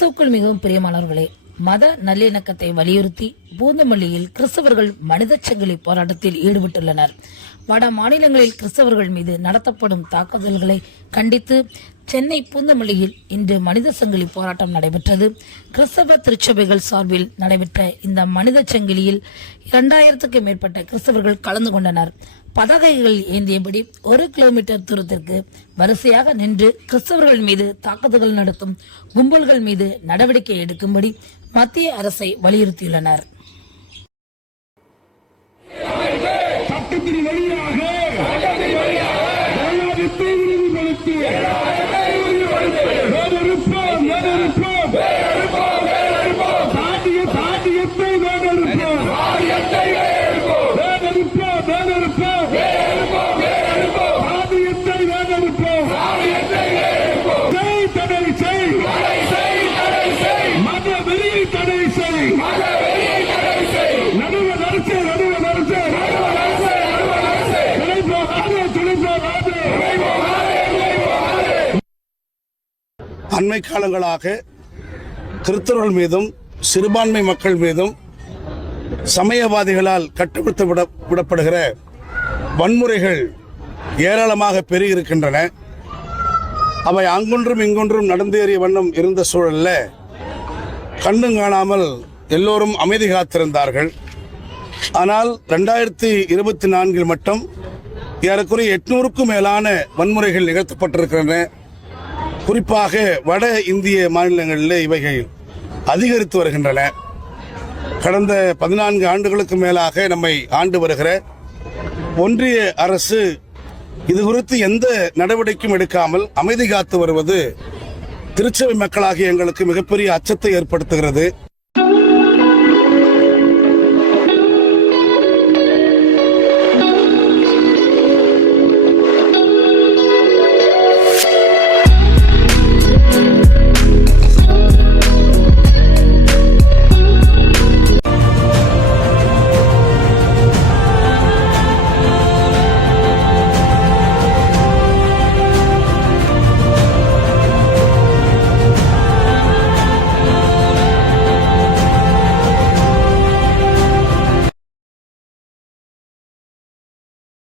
கிறிஸ்துக்குள் மிகவும் பிரியமானவர்களே மத நல்லிணக்கத்தை வலியுறுத்தி பூந்தமல்லியில் கிறிஸ்தவர்கள் மனித சங்கிலி போராட்டத்தில் ஈடுபட்டுள்ளனர். வட மாநிலங்களில் கிறிஸ்தவர்கள் மீது நடத்தப்படும் தாக்குதல்களை கண்டித்து சென்னை பூந்தமல்லியில் இன்று மனித சங்கிலி போராட்டம் நடைபெற்றது. கிறிஸ்தவ திருச்சபைகள் சார்பில் நடைபெற்ற இந்த மனித சங்கிலியில் இரண்டாயிரத்துக்கும் மேற்பட்ட கிறிஸ்தவர்கள் கலந்து கொண்டனர். பதாகைகள் ஏந்தியபடி ஒரு கிலோமீட்டர் தூரத்திற்கு வரிசையாக நின்று கிறிஸ்தவர்கள் மீது தாக்குதல்கள் நடத்தும் கும்பல்கள் மீது நடவடிக்கை எடுக்கும்படி மத்திய அரசை வலியுறுத்தியுள்ளனர். அண்மை காலங்களாக கிறிஸ்தவர்கள் மீதும் சிறுபான்மை மக்கள் மீதும் சமயவாதிகளால் கட்டுப்படுத்த விட விடப்படுகிற வன்முறைகள் ஏராளமாக பெருகியிருக்கின்றன. அவை அங்கொன்றும் இங்கொன்றும் நடந்தேறிய வண்ணம் இருந்த சூழல்ல கண்ணும் காணாமல் எல்லோரும் அமைதி காத்திருந்தார்கள். ஆனால் ரெண்டாயிரத்தி இருபத்தி நான்கில் மட்டும் ஏறக்குறைய எட்நூறுக்கும் மேலான வன்முறைகள் நிகழ்த்தப்பட்டிருக்கின்றன. குறிப்பாக வட இந்திய மாநிலங்களில் இவைகள் அதிகரித்து வருகின்றன. கடந்த பதினான்கு ஆண்டுகளுக்கு மேலாக நம்மை ஆண்டு வருகிற ஒன்றிய அரசு இது குறித்து எந்த நடவடிக்கையும் எடுக்காமல் அமைதி காத்து வருவது திருச்சபை மக்களாகிய எங்களுக்கு மிகப்பெரிய அச்சத்தை ஏற்படுத்துகிறது.